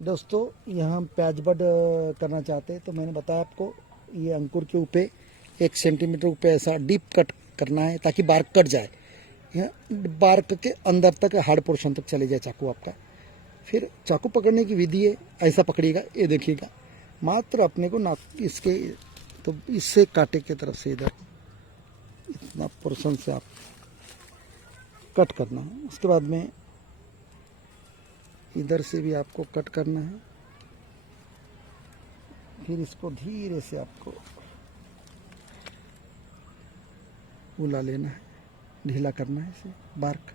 दोस्तों यहाँ हम प्याज बड करना चाहते हैं, तो मैंने बताया आपको ये अंकुर के ऊपर 1 सेंटीमीटर ऊपर ऐसा डीप कट करना है ताकि बार्क कट जाए। यहाँ बार्क के अंदर तक हार्ड पोर्शन तक चले जाए चाकू आपका। फिर चाकू पकड़ने की विधि है, ऐसा पकड़िएगा, ये देखिएगा, मात्र अपने को नाक इसके तो इससे कांटे की तरफ से इधर इतना पोर्शन से आप कट करना है। उसके बाद में इधर से भी आपको कट करना है। फिर इसको धीरे से आपको उला लेना है, ढीला करना है इसे बार्क।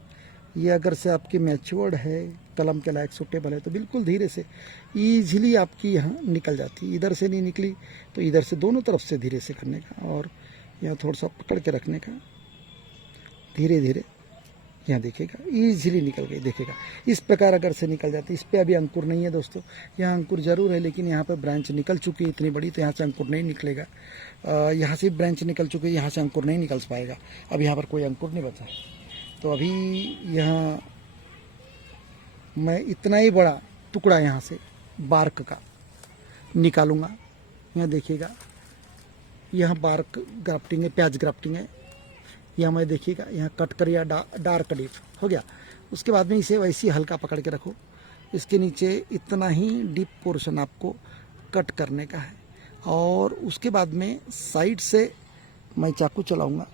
ये अगर से आपकी मैच्योर्ड है, कलम के लायक सूटेबल है, तो बिल्कुल धीरे से ईजिली आपकी यहाँ निकल जाती है। इधर से नहीं निकली तो इधर से दोनों तरफ से धीरे से करने का, और यहाँ थोड़ा सा पकड़ के रखने का, धीरे धीरे। यहाँ देखिएगा ईजिली निकल गई, देखिएगा इस प्रकार अगर से निकल जाती। इस पर अभी अंकुर नहीं है दोस्तों, यहाँ अंकुर जरूर है लेकिन यहाँ पर ब्रांच निकल चुकी है इतनी बड़ी, तो यहाँ से अंकुर नहीं निकलेगा। यहाँ से ब्रांच निकल चुकी है, यहाँ से अंकुर नहीं निकल पाएगा। अब यहाँ पर कोई अंकुर नहीं बचा है, तो अभी यहाँ मैं इतना ही बड़ा टुकड़ा यहाँ से बार्क का निकालूंगा। यहाँ देखिएगा, यहाँ बार्क ग्राफ्टिंग है, प्याज ग्राफ्टिंग है। यहाँ मैं देखिएगा, यहाँ कट कर या डार्क डीप हो गया। उसके बाद में इसे वैसे ही हल्का पकड़ के रखो। इसके नीचे इतना ही डीप पोर्शन आपको कट करने का है, और उसके बाद में साइड से मैं चाकू चलाऊंगा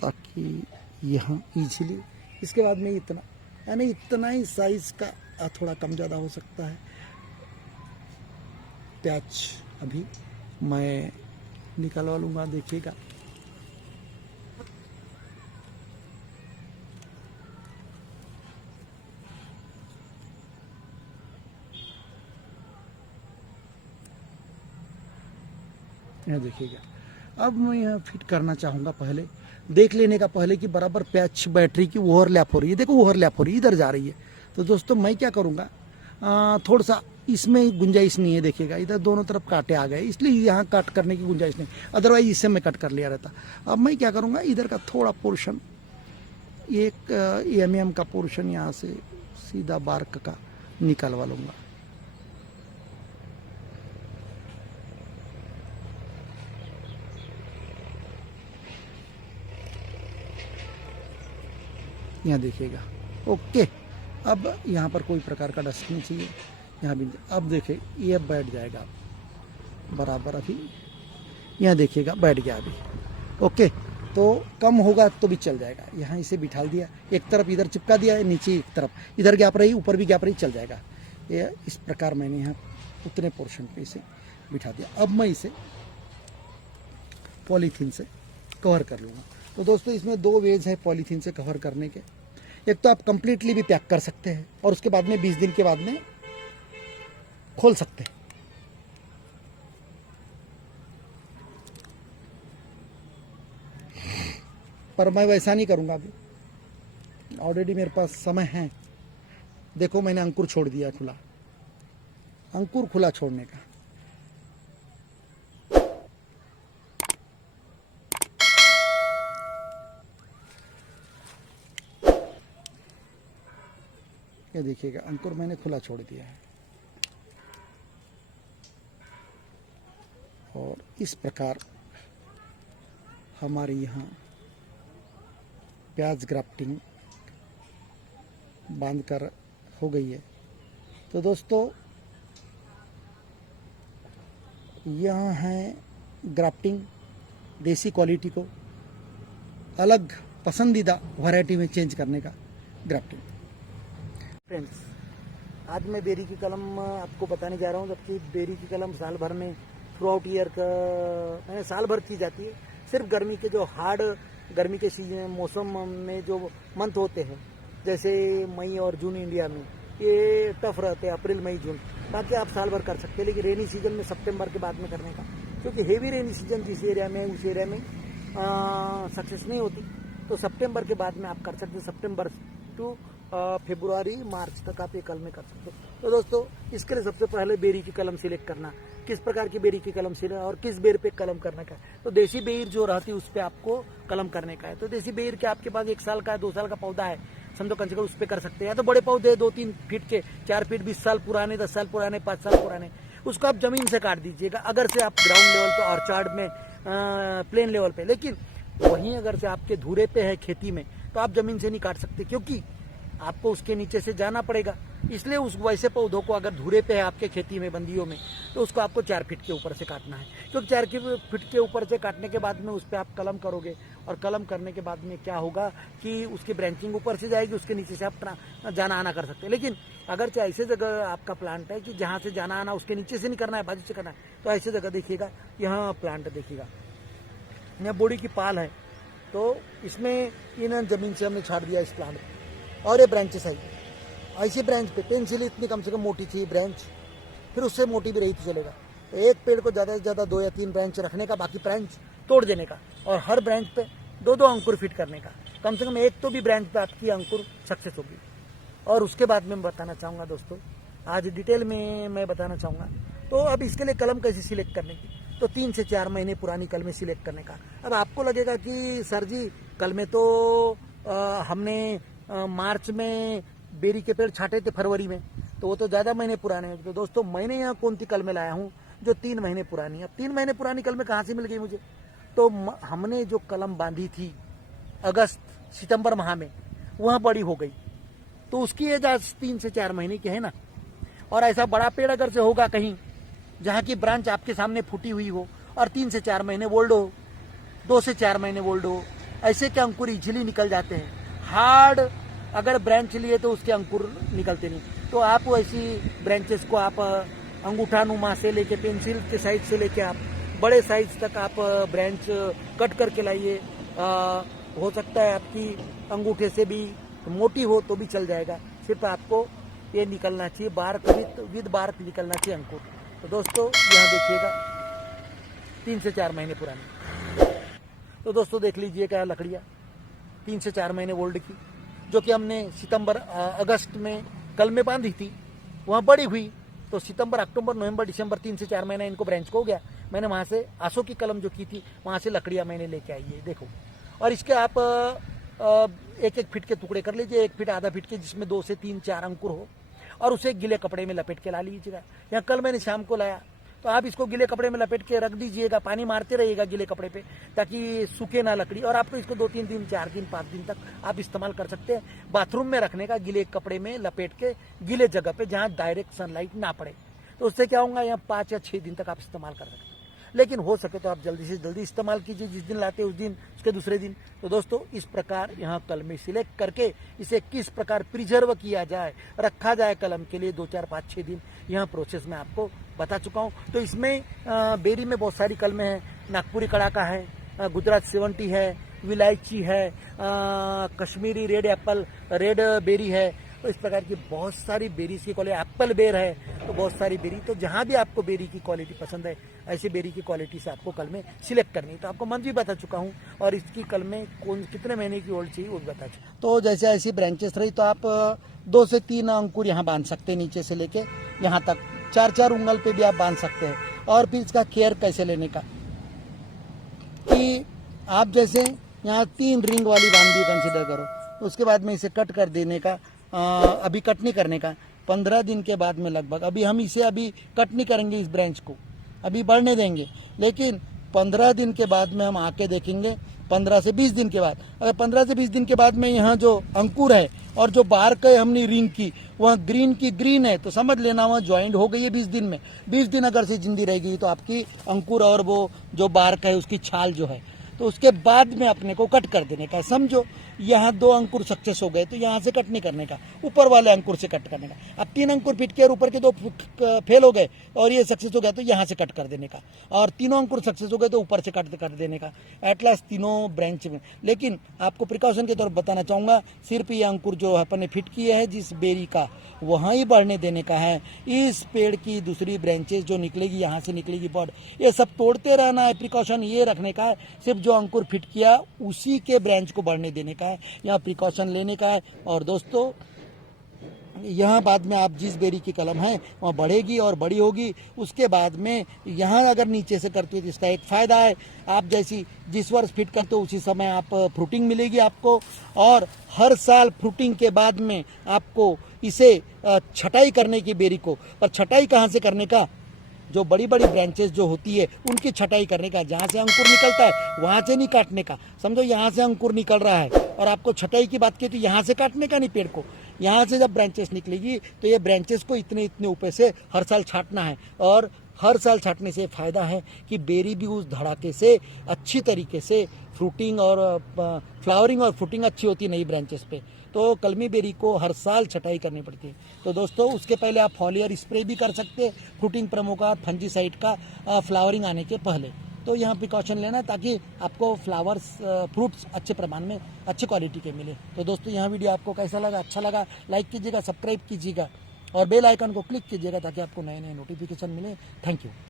ताकि यहाँ इजीली। इसके बाद में इतना, यानी इतना ही साइज का थोड़ा कम ज़्यादा हो सकता है प्याज। अभी मैं निकलवा लूँगा, देखिएगा। यहाँ देखिएगा। अब मैं यहाँ फिट करना चाहूँगा, पहले देख लेने का पहले कि बराबर पैच बैटरी की ओवरलैप हो रही है। देखो ओवरलैप हो रही है, इधर जा रही है। तो दोस्तों मैं क्या करूँगा, थोड़ा सा इसमें गुंजाइश नहीं है, देखिएगा इधर दोनों तरफ कांटे आ गए, इसलिए यहाँ कट करने की गुंजाइश नहीं, अदरवाइज इससे मैं कट कर लिया रहता। अब मैं क्या करूँगा, इधर का थोड़ा पोर्शन, एक mm का पोर्शन यहाँ से सीधा बार्क का निकलवा लूँगा। यहाँ देखिएगा, ओके। अब यहाँ पर कोई प्रकार का डस्ट नहीं चाहिए, यहाँ भी। अब देखिए ये बैठ जाएगा बराबर। अभी यहाँ देखिएगा बैठ गया अभी, ओके। तो कम होगा तो भी चल जाएगा। यहाँ इसे बिठा दिया, एक तरफ इधर चिपका दिया है, नीचे एक तरफ इधर गैप रही, ऊपर भी गैप रही, चल जाएगा। ये इस प्रकार मैंने यहाँ उतने पोर्शन पे इसे बिठा दिया। अब मैं इसे पॉलीथीन से कवर कर लूँगा। तो दोस्तों इसमें 2 वेज है पॉलीथीन से कवर करने के। एक तो आप कंप्लीटली भी पैक कर सकते हैं, और उसके बाद में 20 दिन के बाद में खोल सकते हैं। पर मैं वैसा नहीं करूँगा, अभी ऑलरेडी मेरे पास समय है। देखो मैंने अंकुर छोड़ दिया खुला, अंकुर खुला छोड़ने का। ये देखिएगा अंकुर मैंने खुला छोड़ दिया है, और इस प्रकार हमारे यहाँ प्याज ग्राफ्टिंग बांध कर हो गई है। तो दोस्तों यहाँ है ग्राफ्टिंग, देसी क्वालिटी को अलग पसंदीदा वैरायटी में चेंज करने का ग्राफ्टिंग। फ्रेंड्स, आज मैं बेरी की कलम आपको बताने जा रहा हूँ, जबकि बेरी की कलम साल भर में थ्रू आउट ईयर का साल भर की जाती है। सिर्फ गर्मी के जो हार्ड गर्मी के सीजन मौसम में जो मंथ होते हैं, जैसे मई और जून इंडिया में ये टफ रहते हैं, अप्रैल मई जून। बाकी आप साल भर कर सकते हैं, लेकिन रेनी सीजन में सितंबर के बाद में करने का, क्योंकि हेवी रेनी सीजन जिस एरिया में उस एरिया में सक्सेस नहीं होती। तो सितंबर के बाद में आप कर सकते हैं, सितंबर टू फरवरी मार्च तक आप ये कलमें कर सकते हो। तो दोस्तों इसके लिए सबसे पहले बेरी की कलम सिलेक्ट करना, किस प्रकार की बेरी की कलम सिलेक्ट और किस बेर पे कलम करने का है। तो देसी बेर जो रहती है उस पर आपको कलम करने का है। तो देसी बेर के आपके पास 1 साल का 2 साल का पौधा है, समझो कम से कम उस पर कर सकते हैं। या तो बड़े पौधे 2-3 फीट के, 4 फीट 20 साल पुराने, 10 साल पुराने, 5 साल पुराने, उसको आप जमीन से काट दीजिएगा अगर से आप ग्राउंड लेवल पे, ऑर्चार्ड में, प्लेन लेवल पे। लेकिन वहीं अगर से आपके धुरे पे है खेती में, तो आप जमीन से नहीं काट सकते, क्योंकि आपको उसके नीचे से जाना पड़ेगा। इसलिए उस वैसे पौधों को अगर धुरे पे है आपके खेती में, बंदियों में, तो उसको आपको 4 फीट के ऊपर से काटना है। क्योंकि 4 फीट के ऊपर से काटने के बाद में उस पर आप कलम करोगे, और कलम करने के बाद में क्या होगा कि उसकी ब्रांचिंग ऊपर से जाएगी, उसके नीचे से आप जाना आना कर सकते हैं। लेकिन अगर चाहे ऐसे जगह आपका प्लांट है कि जहाँ से जाना आना उसके नीचे से नहीं करना है, बाजू से करना है, तो ऐसे जगह देखिएगा, यहाँ प्लांट देखिएगा, यहाँ बोड़ी की पाल है, तो इसमें इन जमीन से हमने छाड़ दिया इस प्लांट को, और ये ब्रांचेस है। ऐसी ब्रांच पे पेंसिल इतनी कम से कम मोटी चाहिए ब्रांच, फिर उससे मोटी भी रही तो चलेगा। एक पेड़ को ज़्यादा से ज़्यादा 2 या 3 ब्रांच रखने का, बाकी ब्रांच तोड़ देने का, और हर ब्रांच पे 2-2 अंकुर फिट करने का। कम से कम एक तो भी ब्रांच पे आपकी अंकुर सक्सेस होगी। और उसके बाद में बताना चाहूँगा दोस्तों, आज डिटेल में मैं बताना चाहूँगा। तो अब इसके लिए कलम कैसे सिलेक्ट करने की, तो 3 से 4 महीने पुरानी कलमें सिलेक्ट करने का। अब आपको लगेगा कि सर जी कलमें तो हमने मार्च में बेरी के पेड़ छाटे थे फरवरी में, तो वो तो ज़्यादा महीने पुराने हैं। तो दोस्तों मैंने यहाँ कौन सी कलमें लाया हूँ जो 3 महीने पुरानी है। अब 3 महीने पुरानी कलमें कहाँ से मिल गई मुझे, तो हमने जो कलम बांधी थी अगस्त सितंबर माह में, वह बड़ी हो गई, तो उसकी एज आज 3 से 4 महीने की है ना। और ऐसा बड़ा पेड़ अगर से होगा कहीं जहाँ की ब्रांच आपके सामने फूटी हुई हो और 3 से 4 महीने ओल्ड हो, 2 से 4 महीने ओल्ड हो, ऐसे के अंकुर इजीली निकल जाते हैं। हार्ड अगर ब्रांच लिए तो उसके अंकुर निकलते नहीं। तो आप ऐसी ब्रांचेस को आप अंगूठा नुमा से लेके, पेंसिल के साइज से लेके आप बड़े साइज तक आप ब्रांच कट करके लाइए। हो सकता है आपकी अंगूठे से भी मोटी हो तो भी चल जाएगा, सिर्फ आपको ये निकलना चाहिए बार्क विद बार्क निकलना चाहिए अंकुर। तो दोस्तों यहाँ देखिएगा 3 से 4 महीने पुरानी। तो दोस्तों देख लीजिएगा लकड़ियाँ 3 से 4 महीने ओल्ड की, जो कि हमने सितंबर अगस्त में कल में बांधी थी, वहाँ बड़ी हुई, तो सितंबर अक्टूबर नवंबर दिसंबर 3 से 4 महीने इनको ब्रांच को हो गया। मैंने वहाँ से आसो की कलम जो की थी वहाँ से लकड़ियाँ मैंने लेके आई है, देखो। और इसके आप 1-1 फीट के टुकड़े कर लीजिए, 1 फीट आधा फीट के, जिसमें 2 से 3-4 अंकुर हो, और उसे गिले कपड़े में लपेट के ला लीजिएगा। यहाँ कल मैंने शाम को लाया, तो आप इसको गिले कपड़े में लपेट के रख दीजिएगा, पानी मारते रहिएगा गिले कपड़े पे, ताकि सूखे ना लकड़ी। और आपको इसको 2-3 दिन, 4 दिन, 5 दिन तक आप इस्तेमाल कर सकते हैं। बाथरूम में रखने का, गिले कपड़े में लपेट के गिले जगह पे जहाँ डायरेक्ट सनलाइट ना पड़े, तो उससे क्या होगा, यहाँ 5 या 6 दिन तक आप इस्तेमाल कर सकते हैं। लेकिन हो सके तो आप जल्दी से जल्दी इस्तेमाल कीजिए, जिस दिन लाते उस दिन, उसके दूसरे दिन। तो दोस्तों इस प्रकार यहाँ कलमें सिलेक्ट करके इसे किस प्रकार प्रिजर्व किया जाए, रखा जाए कलम के लिए 2, 4, 5, 6 दिन, यहाँ प्रोसेस मैं आपको बता चुका हूँ। तो इसमें बेरी में बहुत सारी कलमें हैं, नागपुरी कड़ाका है, गुजरात 70 है, विलायची है, Kashmiri red apple, red berry है। तो इस प्रकार की बहुत सारी बेरीज की क्वालिटी, एप्पल बेर है, तो बहुत सारी बेरी। तो जहाँ भी आपको बेरी की क्वालिटी पसंद है, ऐसी बेरी की क्वालिटी से आपको कलमें सिलेक्ट करनी है। तो आपको मंथ भी बता चुका हूँ, और इसकी कलमें कितने महीने की ओल्ड चाहिए वो भी बता चुका। तो जैसे ऐसी ब्रांचेस रही तो आप 2 से 3 अंकुर यहाँ बांध सकते हैं, नीचे से लेके यहाँ तक 4-4 उंगल पे भी आप बांध सकते हैं। और फिर इसका केयर कैसे लेने का, कि आप जैसे यहाँ 3 रिंग वाली बांधी कंसिडर करो, उसके बाद में इसे कट कर देने का, अभी कट नहीं करने का, 15 दिन के बाद में लगभग, अभी हम इसे अभी कट नहीं करेंगे, इस ब्रांच को अभी बढ़ने देंगे, लेकिन 15 दिन के बाद में हम आके देखेंगे, 15 से 20 दिन के बाद। अगर 15 से 20 दिन के बाद में यहाँ जो अंकुर है और जो बार्क है हमने रिंग की, वह ग्रीन की ग्रीन है, तो समझ लेना वह ज्वाइंट हो गई है 20 दिन में। 20 दिन अगर से जिंदी रहेगी तो आपकी अंकुर और वो जो बार्क है उसकी छाल जो है, तो उसके बाद में अपने को कट कर देने का। समझो यहाँ 2 अंकुर सक्सेस हो गए तो यहाँ से कट नहीं करने का, ऊपर वाले अंकुर से कट करने का। अब 3 अंकुर फिट के और ऊपर के 2 फेल हो गए और ये सक्सेस हो गया तो यहाँ से कट कर देने का, और तीनों अंकुर सक्सेस हो गए तो ऊपर से कट कर देने का, एट लास्ट तीनों ब्रांच में। लेकिन आपको प्रिकॉशन के तौर पर बताना चाहूँगा, सिर्फ ये अंकुर जो अपन ने फिट किए हैं जिस बेरी का, वहाँ ही बढ़ने देने का है। इस पेड़ की दूसरी ब्रांचेस जो निकलेगी, यहाँ से निकलेगी बर्ड, ये सब तोड़ते रहना है। प्रिकॉशन ये रखने का है, सिर्फ जो अंकुर फिट किया उसी के ब्रांच को बढ़ने देने का है, यहाँ प्रिकॉशन लेने का है। और दोस्तों यहाँ बाद में आप जिस बेरी की कलम है वहाँ बढ़ेगी और बड़ी होगी। उसके बाद में यहाँ अगर नीचे से करते हो तो इसका एक फ़ायदा है, आप जैसी जिस वर्ष फिट करते हो उसी समय आप फ्रूटिंग मिलेगी आपको। और हर साल फ्रूटिंग के बाद में आपको इसे छटाई करने की बेरी को, पर छटाई कहाँ से करने का, जो बड़ी बड़ी ब्रांचेस जो होती है उनकी छटाई करने का, जहाँ से अंकुर निकलता है वहाँ से नहीं काटने का। समझो यहाँ से अंकुर निकल रहा है और आपको छटाई की बात की तो यहाँ से काटने का नहीं पेड़ को, यहाँ से जब ब्रांचेस निकलेगी तो ये ब्रांचेस को इतने इतने ऊपर से हर साल छाटना है। और हर साल छाटने से फ़ायदा है कि बेरी भी उस धड़ाके से अच्छी तरीके से फ्रूटिंग और फ्लावरिंग और फ्रूटिंग अच्छी होती है नई ब्रांचेस पे। तो कलमी बेरी को हर साल छटाई करनी पड़ती है। तो दोस्तों उसके पहले आप फॉलियर स्प्रे भी कर सकते हैं फ्रूटिंग प्रमोकार फंजीसाइड का फ्लावरिंग आने के पहले। तो यहाँ प्रिकॉशन लेना ताकि आपको फ्लावर्स फ्रूट्स अच्छे प्रमाण में अच्छे क्वालिटी के मिले। तो दोस्तों यहाँ वीडियो आपको कैसा लगा, अच्छा लगा लाइक कीजिएगा, सब्सक्राइब कीजिएगा और बेल आइकन को क्लिक कीजिएगा ताकि आपको नए नए नोटिफिकेशन मिले। Thank you.